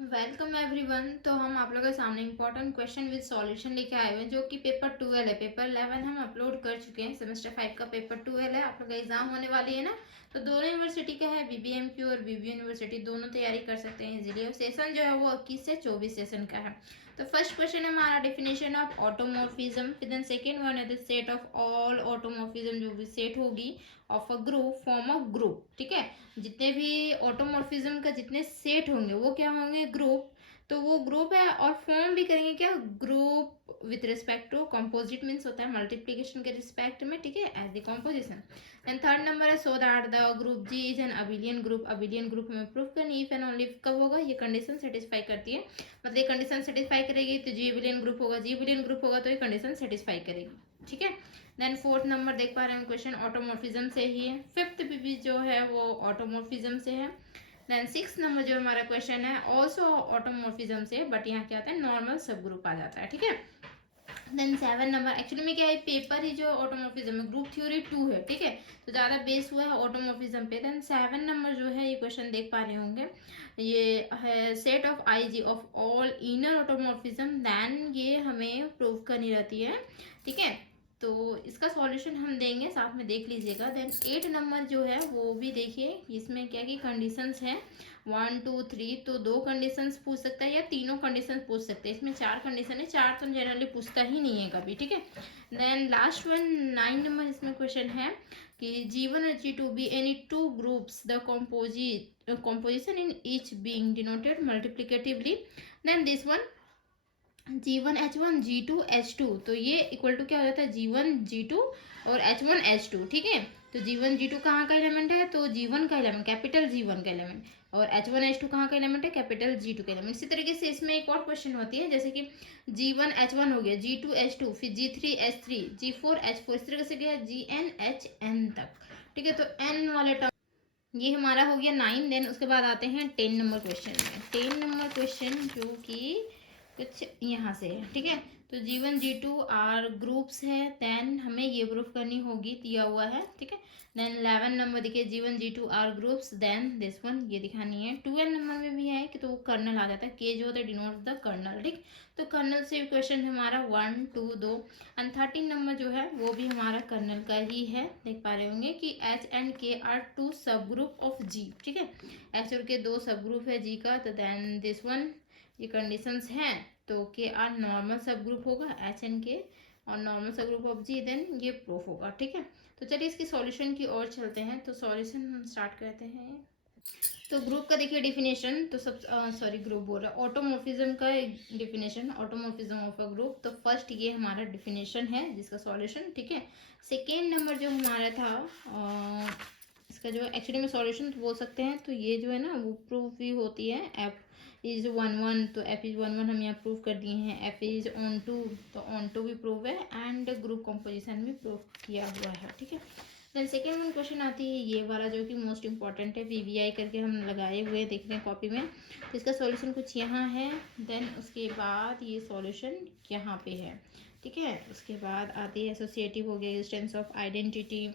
Welcome everyone. तो हम आप लोगों के सामने इंपॉर्टेंट क्वेश्चन विद सॉल्यूशन लेके आए हुए हैं, जो कि पेपर 12 है। पेपर 11 हम अपलोड कर चुके हैं। सेमेस्टर 5 का पेपर 12 है। आप लोग का एग्जाम होने वाली है ना, तो दोनों यूनिवर्सिटी का है, बीबीएमक्यू और बीबी यूनिवर्सिटी, दोनों तैयारी कर सकते हैं इजीली। और सेशन जो है वो 21 से 24 सेशन का है। तो फर्स्ट क्वेश्चन है हमारा डेफिनेशन ऑफ ऑटोमॉर्फिज्म, फिर देन सेकंड वन है the set of all automorphism, जो भी सेट होगी of a group form a group. ठीक है, जितने भी ऑटोमॉर्फिज्म का जितने सेट होंगे वो क्या होंगे, ग्रुप। तो वो ग्रुप है, और फॉर्म भी करेंगे क्या, group with respect to composite, means होता है मल्टीप्लीकेशन के रिस्पेक्ट में। ठीक है, as the composition. And third number है so that the group G is an abelian group. Abelian group में प्रूव करनी, इफ एंड ओनली कब होगा, ये कंडीशन सेटिस्फाई करती है। मतलब ये कंडीशन सेटिस्फाई करेगी तो जी अबिलियन ग्रुप होगा, जी अबिलियन ग्रुप होगा तो ये कंडीशन सेटिस्फाई करेगी। ठीक है। देन फोर्थ नंबर देख पा रहे हैं क्वेश्चन ऑटोमॉर्फिज्म से ही है। फिफ्थ भी जो है वो ऑटोमॉर्फिज्म से है। देन सिक्स नंबर जो हमारा क्वेश्चन है ऑल्सो ऑटोमॉर्फिज्म से, बट यहाँ क्या आता है, नॉर्मल सब ग्रुप आ जाता है। ठीक है। देन सेवन नंबर एक्चुअली में क्या है, पेपर ही जो ऑटोमॉर्फिज्म है, ग्रुप थ्योरी 2 है। ठीक है, तो ज़्यादा बेस हुआ है ऑटोमॉर्फिज्म पे। देन सेवन नंबर जो है ये क्वेश्चन देख पा रहे होंगे, ये है set of I G of all inner automorphism. Then ये हमें प्रूव करनी रहती है। ठीक है, तो इसका सॉल्यूशन हम देंगे, साथ में देख लीजिएगा। देन एट नंबर जो है वो भी देखिए, इसमें क्या की कंडीशंस है 1 2 3, तो दो कंडीशंस पूछ सकता है या तीनों कंडीशन पूछ सकते हैं। इसमें चार कंडीशन है, चार तो जनरली पूछता ही नहीं है कभी। ठीक है। देन लास्ट वन 9 नंबर इसमें क्वेश्चन है कि G1 और G2 be any two groups the composition in each being denoted multiplicatively, then this one G1 H1 G2 H2, तो ये इक्वल टू क्या हो जाता है, G1 G2 और H1 H2। ठीक है, तो G1 G2 कहाँ का एलिमेंट है, तो G1 का एलिमेंट, कैपिटल G1 का एलिमेंट, और H1 H2 कहाँ का एलिमेंट है, कैपिटल G2 का एलिमेंट। इसी तरीके से इसमें एक और क्वेश्चन होती है, जैसे कि G1 H1 हो गया, G2 H2, फिर G3 H3, G4 H4, इस तरीके से गया GN Hn तक। ठीक है, तो N वाले टर्म ये हमारा हो गया 9। देन उसके बाद आते हैं 10 नंबर क्वेश्चन में। 10 नंबर क्वेश्चन जो कि कुछ यहाँ से है। ठीक है, तो G1 G2 आर ग्रुप्स है, देन हमें ये प्रूफ करनी होगी, दिया हुआ है। ठीक है। देन 11 नंबर देखिए G1 G2 are groups, then this one ये दिखानी है। 12 नंबर में भी है कि तो कर्नल आ जाता है, के जो होता है डिनोट द कर्नल। ठीक, तो कर्नल से क्वेश्चन हमारा 1 2 2। एंड 13 नंबर जो है वो भी हमारा कर्नल का ही है। देख पा रहे होंगे कि H and K are two sub group of G। ठीक है, H और K दो सब ग्रुप है G का, तो देन दिस वन ये कंडीशंस हैं। तो के आर नॉर्मल सब ग्रुप होगा एच एन के, और नॉर्मल सब ग्रुप ऑफ जी, देन ये प्रूफ होगा। ठीक है, तो चलिए इसकी सॉल्यूशन की ओर चलते हैं। तो सॉल्यूशन हम स्टार्ट करते हैं। तो ग्रुप का देखिए डिफिनेशन, तो सब सॉरी ग्रुप बोल रहा है, ऑटोमॉर्फिज्म का definition, automorphism of a group. तो फर्स्ट ये हमारा डिफिनेशन है जिसका सॉल्यूशन। ठीक है, सेकेंड नंबर जो हमारा था इसका जो एक्चुअली में सॉल्यूशन तो बोल सकते हैं, तो ये जो है ना वो प्रूफ भी होती है। एफ इज 1 1, तो एफ इज 1 1 हम यहाँ प्रूव कर दिए हैं। एफ इज ऑन टू, तो ऑन टू भी प्रूव है, एंड ग्रुप कॉम्पोजिशन भी प्रूव किया हुआ है। ठीक है। देन सेकेंड वन क्वेश्चन आती है ये वाला, जो कि मोस्ट इंपॉर्टेंट है, वीवीआई करके हम लगाए हुए देख रहे हैं कॉपी में। तो इसका सॉल्यूशन कुछ यहाँ है। देन उसके बाद ये सॉल्यूशन यहाँ पे है। ठीक है, उसके बाद आती है एसोसिएटिव हो गया, एग्जिस्टेंस ऑफ आइडेंटिटी।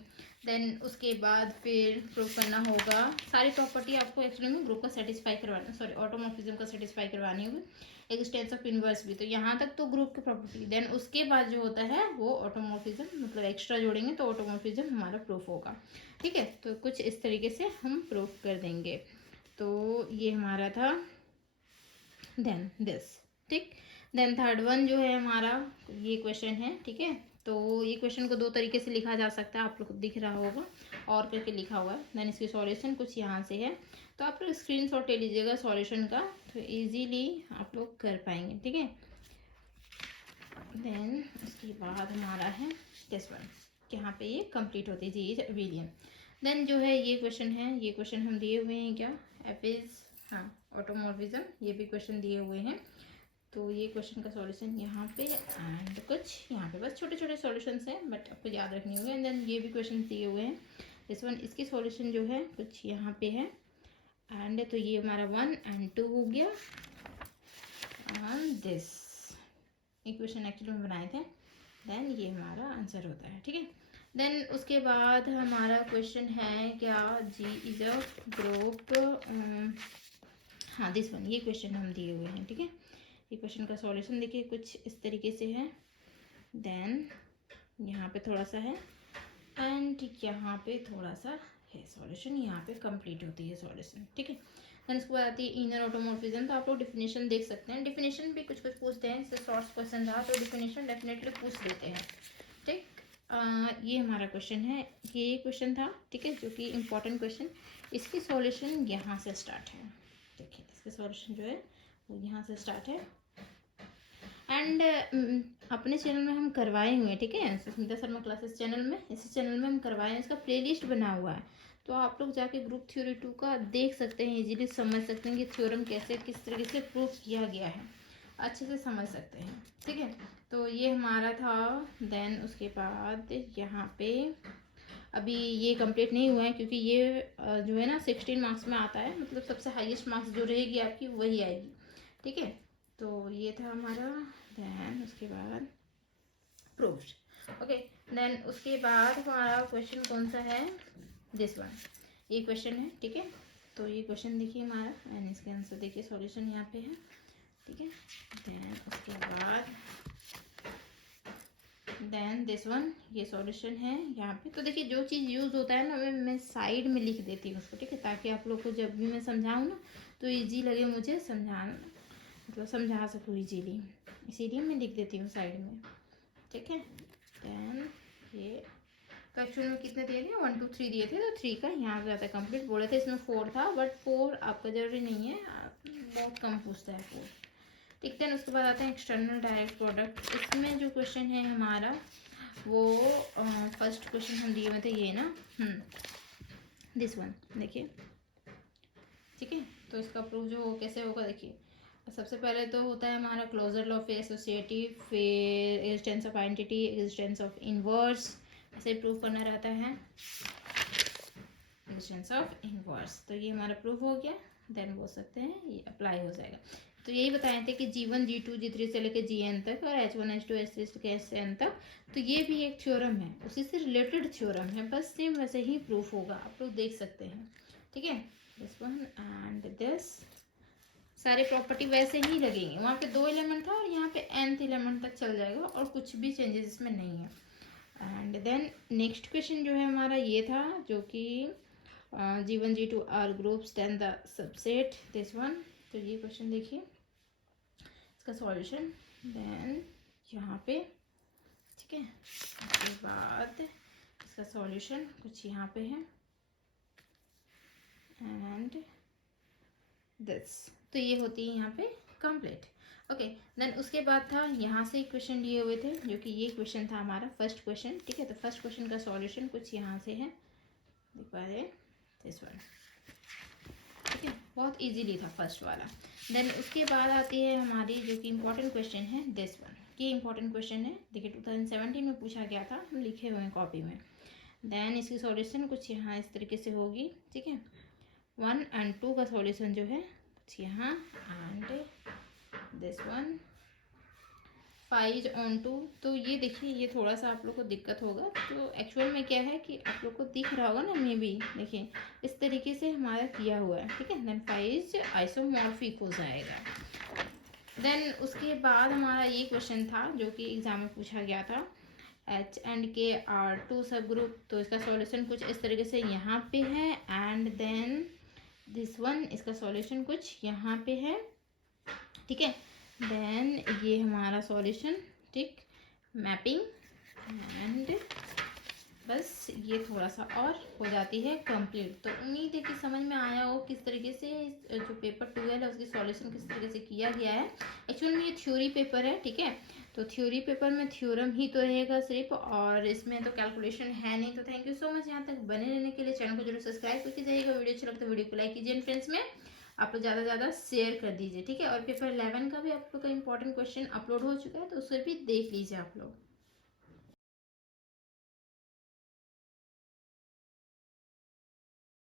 देन उसके बाद फिर प्रूव करना होगा सारी प्रॉपर्टी आपको एक्चुअली में ग्रुप का सेटिस्फाई करवाना, सॉरी ऑटोमॉर्फिज्म का सेटिस्फाई करवानी होगी। एग्जिस्टेंस ऑफ इनवर्स भी, तो यहाँ तक तो ग्रुप की प्रॉपर्टी। देन उसके बाद जो होता है वो ऑटोमॉर्फिज्म, मतलब एक्स्ट्रा जोड़ेंगे तो ऑटोमॉर्फिज्म हमारा प्रूफ होगा। ठीक है, तो कुछ इस तरीके से हम प्रूफ कर देंगे। तो ये हमारा था देन दिस। ठीक, देन थर्ड वन जो है हमारा ये क्वेश्चन है। ठीक है, तो ये क्वेश्चन को दो तरीके से लिखा जा सकता है, आप लोग को दिख रहा होगा और करके लिखा हुआ है। देन इसकी सॉल्यूशन कुछ यहाँ से है, तो आप लोग स्क्रीन शॉट ले लीजिएगा सॉल्यूशन का, तो इजीली आप लोग कर पाएंगे। ठीक है, देन उसके बाद हमारा है दिस वन, यहाँ पे ये कंप्लीट होती है जी इज अबिलियन। देन जो है ये क्वेश्चन है, ये क्वेश्चन हम दिए हुए हैं क्या, एफ इज, हाँ ऑटोमॉर्फिज्म, ये भी क्वेश्चन दिए हुए हैं। तो ये क्वेश्चन का सॉल्यूशन यहाँ पे, एंड कुछ यहाँ पे, बस छोटे छोटे सॉल्यूशंस हैं बट आपको याद रखने होंगे। एंड देन ये भी क्वेश्चन दिए हुए हैं दिस वन, इसकी सॉल्यूशन जो है कुछ यहाँ पे है। एंड तो ये हमारा 1 and 2 हो गया, एंड दिस इक्वेशन एक्चुअली में बनाए थे। देन ये हमारा आंसर होता है। ठीक है, देन उसके बाद हमारा क्वेश्चन है क्या, जी इज अ ग्रुप, हाँ दिस वन, ये क्वेश्चन हम दिए हुए हैं, ठीक है। ये क्वेश्चन का सॉल्यूशन देखिए कुछ इस तरीके से है। देन यहाँ पे थोड़ा सा है एंड यहाँ पे थोड़ा सा है सॉल्यूशन, यहाँ पे कंप्लीट होती है सॉल्यूशन, ठीक है। देन उसके बाद आती है इनर ऑटोमॉर्फिज्म। तो आप लोग डिफिनेशन देख सकते हैं, डिफिनेशन भी कुछ कुछ पूछते हैं, जैसे शॉर्ट क्वेश्चन रहा तो डिफिनेशन डेफिनेटली पूछ लेते हैं, ठीक। ये हमारा क्वेश्चन है, ये क्वेश्चन था, ठीक है, जो कि इम्पोर्टेंट क्वेश्चन। इसकी सॉल्यूशन यहाँ से स्टार्ट है, देखिए इसके सॉल्यूशन जो है वो यहाँ से स्टार्ट है। एंड अपने चैनल में हम करवाए हुए हैं, ठीक है, सुष्मिता शर्मा क्लासेस चैनल में, इसी चैनल में हम करवाए हैं, इसका प्लेलिस्ट बना हुआ है। तो आप लोग जाके ग्रुप थ्योरी 2 का देख सकते हैं, इजीली समझ सकते हैं कि थ्योरम कैसे किस तरीके से प्रूफ किया गया है, अच्छे से समझ सकते हैं, ठीक है। तो ये हमारा था। देन उसके बाद यहाँ पे अभी ये कंप्लीट नहीं हुआ है, क्योंकि ये जो है ना 16 मार्क्स में आता है, मतलब सबसे हाईएस्ट मार्क्स जो रहेगी आपकी वही आएगी, ठीक है। तो ये था हमारा। देन उसके बाद प्रूफ्ड, ओके। देन उसके बाद हमारा क्वेश्चन कौन सा है, दिस वन, ये क्वेश्चन है, ठीक है। तो ये क्वेश्चन देखिए हमारा, एंड इसके आंसर देखिए, सॉल्यूशन यहाँ पे है, ठीक है। देन उसके बाद देन दिस वन, ये सॉल्यूशन है यहाँ पे। तो देखिए जो चीज़ यूज़ होता है ना मैं साइड में लिख देती हूँ उसको, ठीक है, ताकि आप लोग को जब भी मैं समझाऊँ ना तो इजी लगे मुझे समझाना, मतलब समझा सकूँ इजीली, इसीलिए मैं लिख देती हूँ साइड में, ठीक है। देन ये क्वेश्चन में कितने दिए थे, 1 2 3 दिए थे, तो 3 का यहाँ पे आता है कंप्लीट। बोले थे इसमें 4 था, बट 4 आपका जरूरी नहीं है, बहुत कम पूछता है 4, ठीक है। उसके बाद आता है एक्सटर्नल डायरेक्ट प्रोडक्ट। इसमें जो क्वेश्चन है हमारा वो फर्स्ट क्वेश्चन हम दिए हुए थे ये ना, दिस वन देखिए, ठीक है। तो इसका प्रूफ जो कैसे होगा देखिए, सबसे पहले तो होता है हमारा क्लोजर लॉ, फिर एसोसिएटिव, फिर existence of identity, existence of inverse, ऐसे प्रूफ करना रहता है, एग्जिस्टेंस ऑफ इनवर्स। तो ये हमारा प्रूफ हो गया। देन बोल सकते हैं ये अप्लाई हो जाएगा। तो यही बताए थे कि G1 G2 G3 से लेकर Gn तक और H1 H2 H3 के Hn तक, तो ये भी एक थ्योरम है, उसी से रिलेटेड थ्योरम है, बस सेम वैसे ही प्रूफ होगा, आप लोग देख सकते हैं, ठीक है। दिस वन एंड दिस, सारे प्रॉपर्टी वैसे ही लगेंगे, वहाँ पे 2 एलिमेंट था और यहाँ पे nth एलिमेंट तक चल जाएगा और कुछ भी चेंजेस इसमें नहीं है। एंड देन नेक्स्ट क्वेश्चन जो है हमारा ये था, जो कि G1 G2 are groups then the subset, this one. तो ये क्वेश्चन देखिए, इसका सॉल्यूशन देन यहाँ पे, ठीक है। उसके बाद इसका सॉल्यूशन कुछ यहाँ पे है एंड दिस, तो ये होती है यहाँ पे कंप्लीट, ओके। देन उसके बाद था यहाँ से क्वेश्चन दिए हुए थे, जो कि ये क्वेश्चन था हमारा फर्स्ट क्वेश्चन, ठीक है। तो फर्स्ट क्वेश्चन का सॉल्यूशन कुछ यहाँ से है, देख पा रहे हैं, दिस वन, ठीक है, बहुत इजीली था फर्स्ट वाला। देन उसके बाद आती है हमारी जो कि इम्पोर्टेंट क्वेश्चन है, दिस वन। ये इम्पोर्टेंट क्वेश्चन है, देखिए 2017 में पूछा गया था, हम लिखे हुए हैं कॉपी में। देन इसकी सॉल्यूशन कुछ यहाँ इस तरीके से होगी, ठीक है। 1 and 2 का सॉल्यूशन जो है कुछ यहाँ एंड दिस वन 5 on 2। तो ये देखिए ये थोड़ा सा आप लोग को दिक्कत होगा, तो एक्चुअल में क्या है कि आप लोग को दिख रहा होगा ना, मे बी देखिए इस तरीके से हमारा किया हुआ है, ठीक है। देन 5 आइसोमॉर्फिक हो जाएगा। देन उसके बाद हमारा ये क्वेश्चन था जो कि एग्जाम में पूछा गया था, H and K are 2 सब ग्रुप। तो इसका सॉल्यूशन कुछ इस तरीके से यहाँ पे है एंड देन दिस वन, इसका सॉल्यूशन कुछ यहाँ पे है, ठीक है। देन ये हमारा सॉल्यूशन, ठीक, मैपिंग एंड बस ये थोड़ा सा और हो जाती है कंप्लीट। तो उम्मीद है कि समझ में आया हो किस तरीके से जो पेपर 12 है उसकी सॉल्यूशन किस तरीके से किया गया है। एक्चुअली में ये थ्योरी पेपर है, ठीक है। तो थ्योरी पेपर में थ्योरम ही तो रहेगा सिर्फ, और इसमें तो कैलकुलेशन है नहीं। तो थैंक यू सो मच यहाँ तक बने रहने के लिए। चैनल को जरूर सब्सक्राइब करके जाइएगा, वीडियो अच्छा लगता है वीडियो को लाइक कीजिए, फ्रेंड्स में आप लोग ज़्यादा से ज़्यादा शेयर कर दीजिए, ठीक है। और पेपर 11 का भी आप लोग का इंपॉर्टेंट क्वेश्चन अपलोड हो चुका है, तो उसे भी देख लीजिए आप लोग।